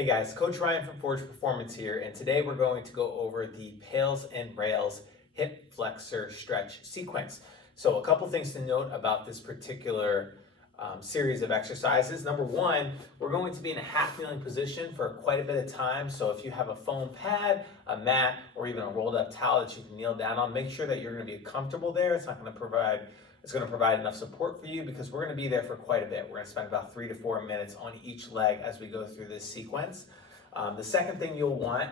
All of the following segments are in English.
Hey guys, Coach Ryan from Forge Performance here, and today we're going to go over the PAILS and rails hip flexor stretch sequence. So a couple things to note about this particular series of exercises. Number one, we're going to be in a half kneeling position for quite a bit of time. So if you have a foam pad, a mat, or even a rolled up towel that you can kneel down on, make sure that you're going to be comfortable there. It's going to provide enough support for you because we're going to be there for quite a bit. We're going to spend about 3 to 4 minutes on each leg as we go through this sequence. The second thing you'll want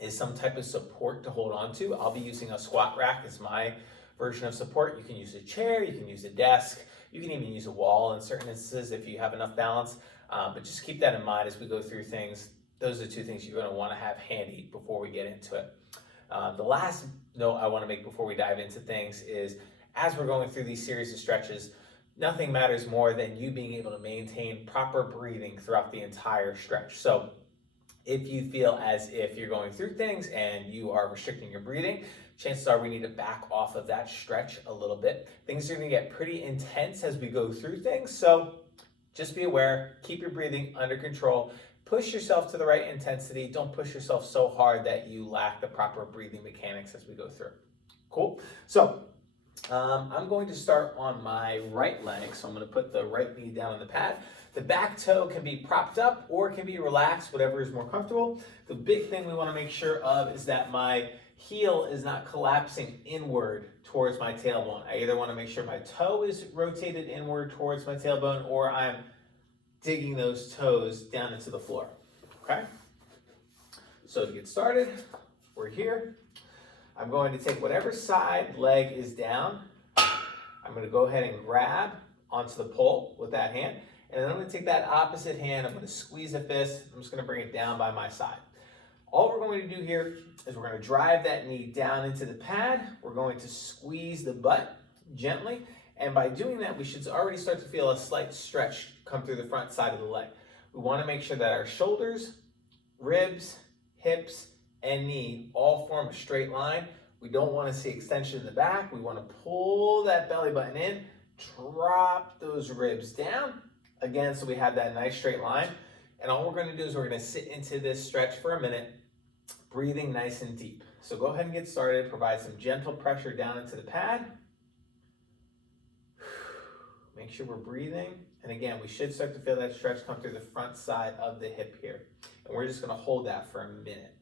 is some type of support to hold on to. I'll be using a squat rack as my version of support. You can use a chair, you can use a desk, you can even use a wall in certain instances if you have enough balance. But just keep that in mind as we go through things. Those are two things you're going to want to have handy before we get into it. The last note I want to make before we dive into things is, as we're going through these series of stretches, nothing matters more than you being able to maintain proper breathing throughout the entire stretch. So if you feel as if you're going through things and you are restricting your breathing, chances are we need to back off of that stretch a little bit. Things are going to get pretty intense as we go through things, so just be aware, keep your breathing under control, push yourself to the right intensity, don't push yourself so hard that you lack the proper breathing mechanics as we go through. Cool? So I'm going to start on my right leg, so I'm going to put the right knee down on the pad. The back toe can be propped up or it can be relaxed, whatever is more comfortable. The big thing we want to make sure of is that my heel is not collapsing inward towards my tailbone. I either want to make sure my toe is rotated inward towards my tailbone or I'm digging those toes down into the floor. Okay? So to get started, we're here. I'm going to take whatever side leg is down. I'm going to go ahead and grab onto the pole with that hand. And then I'm going to take that opposite hand. I'm going to squeeze a fist. I'm just going to bring it down by my side. All we're going to do here is we're going to drive that knee down into the pad. We're going to squeeze the butt gently. And by doing that, we should already start to feel a slight stretch come through the front side of the leg. We want to make sure that our shoulders, ribs, hips, and knee all form a straight line. We don't want to see extension in the back. We want to pull that belly button in, drop those ribs down. Again, so we have that nice straight line. And all we're going to do is we're going to sit into this stretch for a minute, breathing nice and deep. So go ahead and get started. Provide some gentle pressure down into the pad. Make sure we're breathing. And again, we should start to feel that stretch come through the front side of the hip here. And we're just going to hold that for a minute.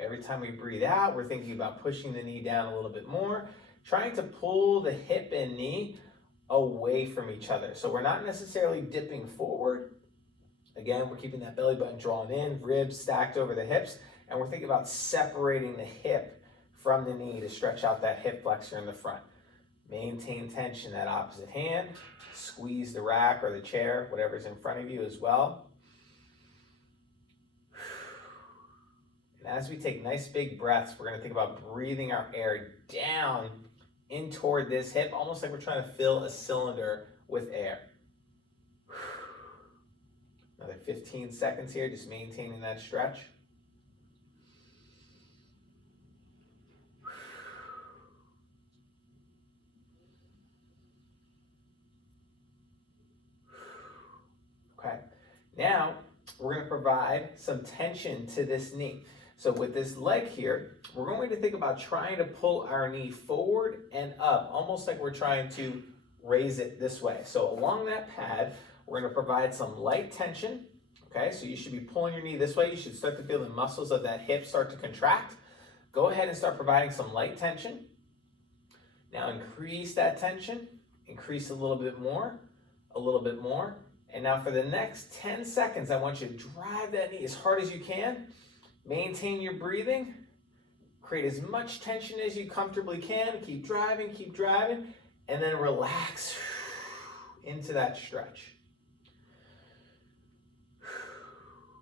Every time we breathe out, we're thinking about pushing the knee down a little bit more, trying to pull the hip and knee away from each other. So we're not necessarily dipping forward. Again, we're keeping that belly button drawn in, ribs stacked over the hips, and we're thinking about separating the hip from the knee to stretch out that hip flexor in the front. Maintain tension, that opposite hand. Squeeze the rack or the chair, whatever's in front of you as well. And as we take nice big breaths, we're going to think about breathing our air down in toward this hip, almost like we're trying to fill a cylinder with air. Another 15 seconds here, just maintaining that stretch. Okay, now we're going to provide some tension to this knee. So with this leg here, we're going to think about trying to pull our knee forward and up, almost like we're trying to raise it this way. So along that pad, we're going to provide some light tension. Okay, so you should be pulling your knee this way. You should start to feel the muscles of that hip start to contract. Go ahead and start providing some light tension. Now increase that tension, increase a little bit more, a little bit more. And now for the next 10 seconds, I want you to drive that knee as hard as you can. Maintain your breathing. Create as much tension as you comfortably can. Keep driving, and then relax into that stretch.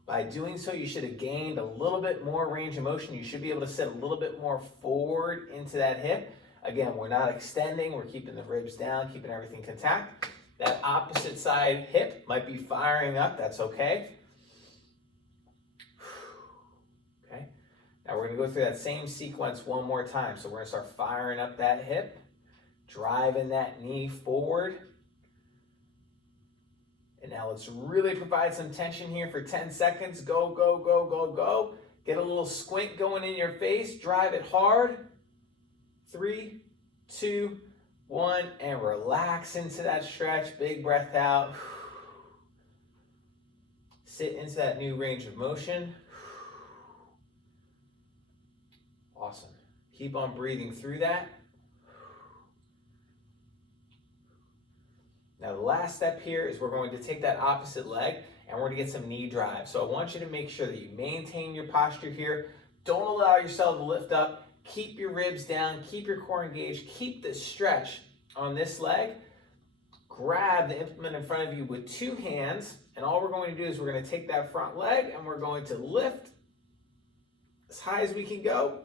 By doing so, you should have gained a little bit more range of motion. You should be able to sit a little bit more forward into that hip. Again, we're not extending. We're keeping the ribs down, keeping everything contact. That opposite side hip might be firing up. That's okay. Okay. Now we're going to go through that same sequence one more time. So we're going to start firing up that hip, driving that knee forward. And now let's really provide some tension here for 10 seconds. Go, go, go, go, go. Get a little squint going in your face. Drive it hard. 3, 2, 1, and relax into that stretch. Big breath out. Sit into that new range of motion. Awesome. Keep on breathing through that. Now the last step here is we're going to take that opposite leg and we're going to get some knee drive. So I want you to make sure that you maintain your posture here. Don't allow yourself to lift up. Keep your ribs down. Keep your core engaged. Keep the stretch on this leg. Grab the implement in front of you with 2 hands. And all we're going to do is we're going to take that front leg and we're going to lift as high as we can go.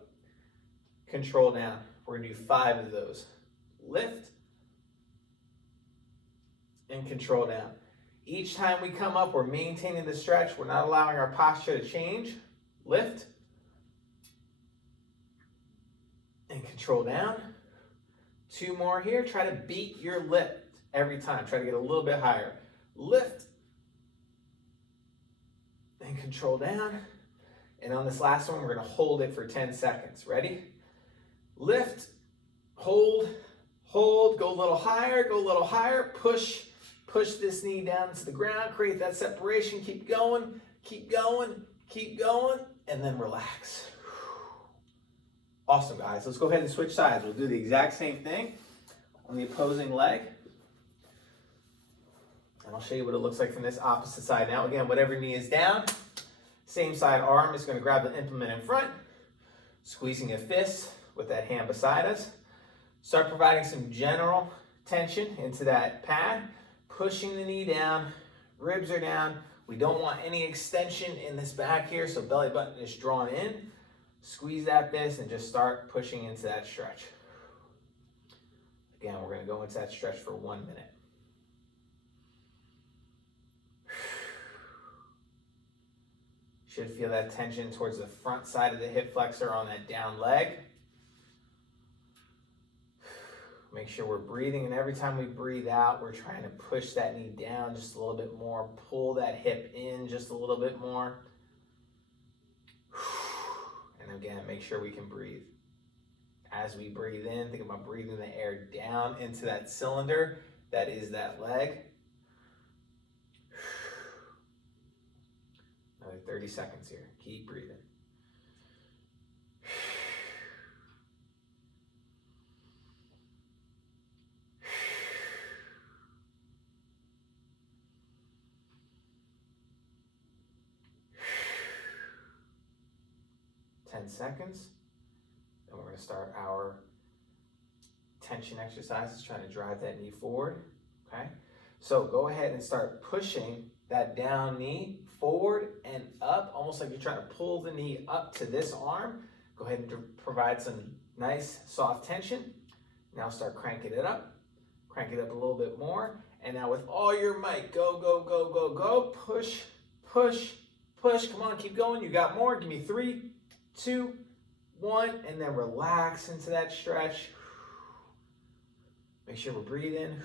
Control down. We're going to do 5 of those. Lift and control down. Each time we come up, we're maintaining the stretch. We're not allowing our posture to change. Lift and control down. 2 more here. Try to beat your lift every time. Try to get a little bit higher. Lift and control down. And on this last one, we're going to hold it for 10 seconds. Ready? Lift, hold, hold, go a little higher, push this knee down into the ground, create that separation, keep going, keep going, keep going, and then relax. Awesome, guys. Let's go ahead and switch sides. We'll do the exact same thing on the opposing leg. And I'll show you what it looks like from this opposite side now. Again, whatever knee is down, same side arm is going to grab the implement in front, squeezing a fist with that hand beside us. Start providing some general tension into that pad, pushing the knee down, ribs are down. We don't want any extension in this back here, so belly button is drawn in. Squeeze that fist and just start pushing into that stretch. Again, we're going to go into that stretch for 1 minute. Should feel that tension towards the front side of the hip flexor on that down leg. Make sure we're breathing, and every time we breathe out, we're trying to push that knee down just a little bit more, pull that hip in just a little bit more. And again, make sure we can breathe. As we breathe in, think about breathing the air down into that cylinder that is that leg. Another 30 seconds here. Keep breathing. Seconds. Then we're going to start our tension exercises, trying to drive that knee forward. Okay, so go ahead and start pushing that down knee forward and up, almost like you're trying to pull the knee up to this arm. Go ahead and provide some nice soft tension. Now start cranking it up. Crank it up a little bit more. And now with all your might, go, go, go, go, go. Push, push, push. Come on, keep going. You got more. Give me 3, 2, 1, and then relax into that stretch. Make sure we're breathing.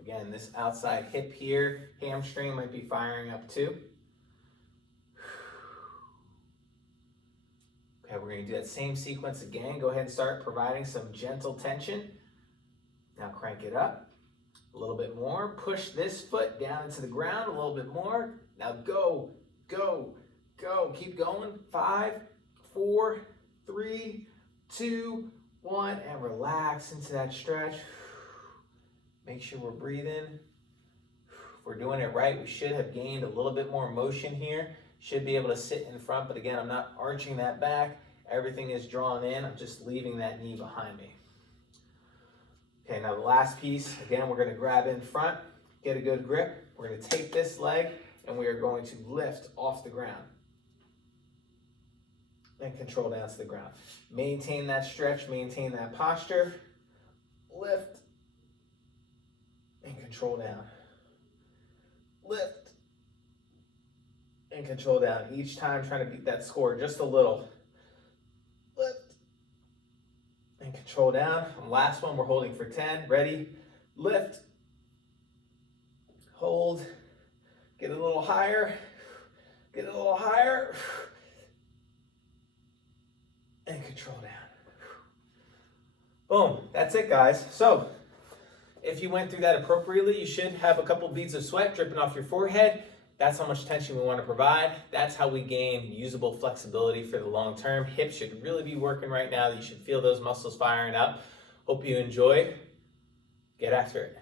Again, this outside hip here, hamstring might be firing up too. Okay, we're going to do that same sequence again. Go ahead and start providing some gentle tension. Now crank it up a little bit more. Push this foot down into the ground a little bit more. Now go, go, go. Keep going. 5, 4, 3, 2, 1, and relax into that stretch. Make sure we're breathing. If we're doing it right, we should have gained a little bit more motion here. Should be able to sit in front, but again, I'm not arching that back. Everything is drawn in. I'm just leaving that knee behind me. Okay, now the last piece, again, we're going to grab in front, get a good grip. We're going to take this leg, and we are going to lift off the ground. And control down to the ground. Maintain that stretch, maintain that posture. Lift. And control down. Lift. And control down. Each time trying to beat that score just a little. Lift. And control down. And last one, we're holding for 10. Ready? lift, hold, get a little higher, get a little higher, and control down. Boom, that's it guys. So if you went through that appropriately, you should have a couple beads of sweat dripping off your forehead. That's how much tension we want to provide. That's how we gain usable flexibility for the long term. Hips should really be working right now. You should feel those muscles firing up. Hope you enjoyed. Get after it.